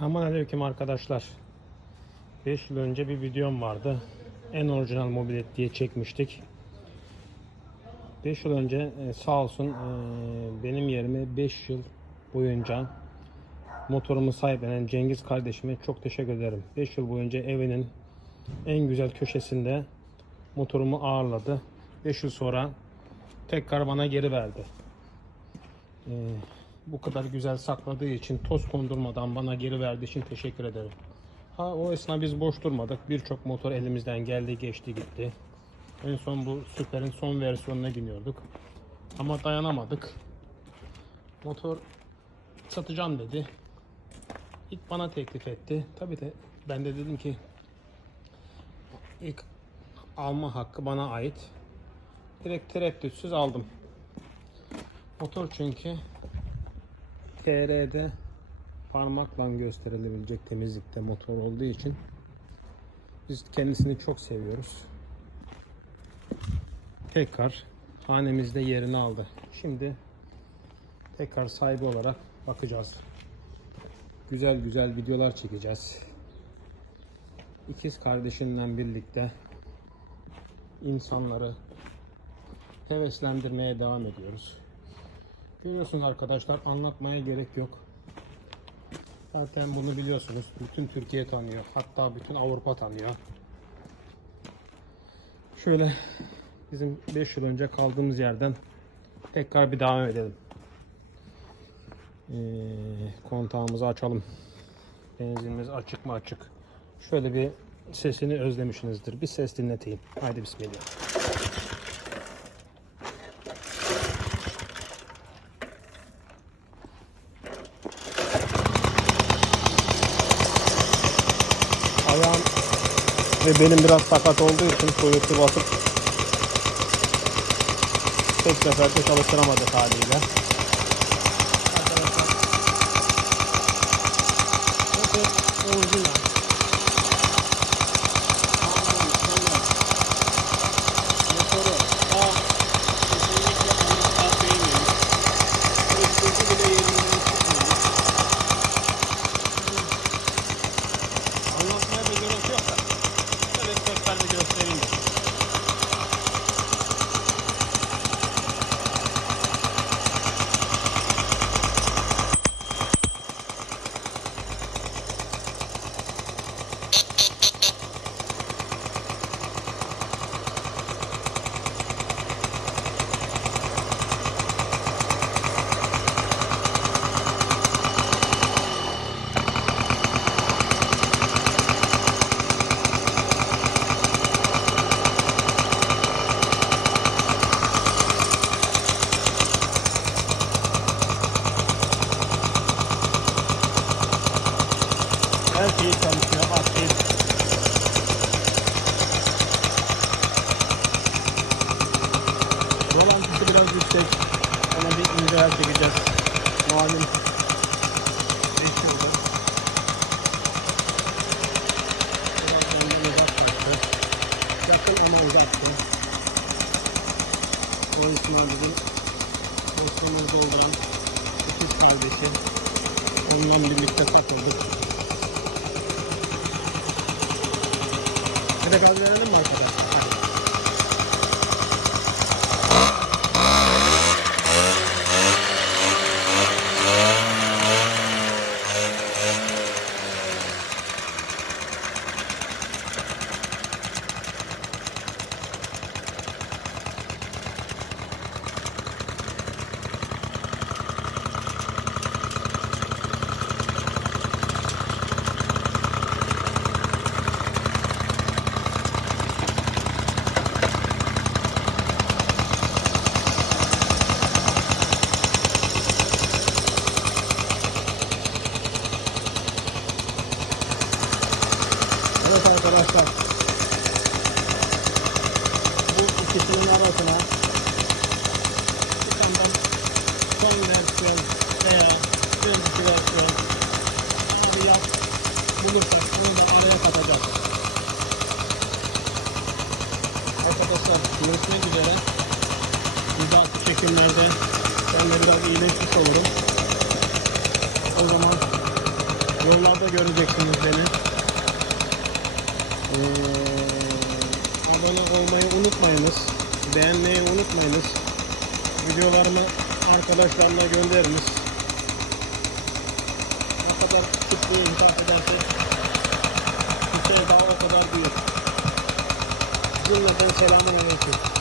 Aman aleyküm arkadaşlar. 5 yıl önce bir videom vardı. En orijinal mobilet diye çekmiştik. 5 yıl önce e, sağ olsun e, benim yerime 5 yıl boyunca motorumu sahiplenen Cengiz kardeşime çok teşekkür ederim. 5 yıl boyunca evinin en güzel köşesinde motorumu ağırladı. 5 yıl sonra tekrar bana geri verdi. Bu kadar güzel sakladığı için toz kondurmadan bana geri verdiği için teşekkür ederim. Ha o esna biz boş durmadık. Birçok motor elimizden geldi, geçti, gitti. En son bu Super'in son versiyonuna biniyorduk. Ama dayanamadık. Motor satacağım dedi. İlk bana teklif etti. Tabii de ben de dedim ki ilk alma hakkı bana ait. Direkt tereddütsüz aldım. Motor çünkü TR'de parmakla gösterilebilecek temizlikte motor olduğu için biz kendisini çok seviyoruz. Tekrar hanemizde yerini aldı. Şimdi tekrar sahibi olarak bakacağız. Güzel güzel videolar çekeceğiz. İkiz kardeşimle birlikte insanları heveslendirmeye devam ediyoruz. Görüyorsunuz arkadaşlar anlatmaya gerek yok. Zaten bunu biliyorsunuz. Bütün Türkiye tanıyor. Hatta bütün Avrupa tanıyor. Şöyle bizim 5 yıl önce kaldığımız yerden tekrar bir devam edelim. Ee, kontağımızı açalım. Benzinimiz açık mı açık. Şöyle bir sesini özlemişsinizdir. Bir ses dinleteyim. Haydi bismillah. Ayağım ve benim biraz sakat olduğu için kuvvetli basıp tek seferde çalıştıramadık haliyle. Arkadaşlar, motor orijinal. Motoru daha kesinlikle anahtar değmemiş. Öksüzü bile yerinden çıkmamış. Anlatmaya da gerek yok da. Şöyle tekrar bir göstereyim. Her şey çalışıyor. Aktif. Rolantısı biraz yüksek. Ona bir ince yer çekeceğiz. Malum. Yakın ama uzaktı. O İsmail bizim boşluğumuzu dolduran ikiz kardeşi. Onunla birlikte takıldık. Bir de gaz verelim mi arkadaşlar? Hadi. Evet arkadaşlar. Bu ikisinin arasına tane son versiyon veya önceki versiyon abi yap bulursak onu da araya katacağız. Arkadaşlar görüşmek üzere. Bir dahaki çekimlerde ben de biraz iyileşmiş olurum. O zaman Yollarda göreceksiniz beni. Ee, abone olmayı unutmayınız. Beğenmeyi unutmayınız. Videolarımı arkadaşlarına gönderiniz. Ne kadar sıklığı hitap ederse bir şey daha o kadar büyür. Cümleten selamun aleyküm.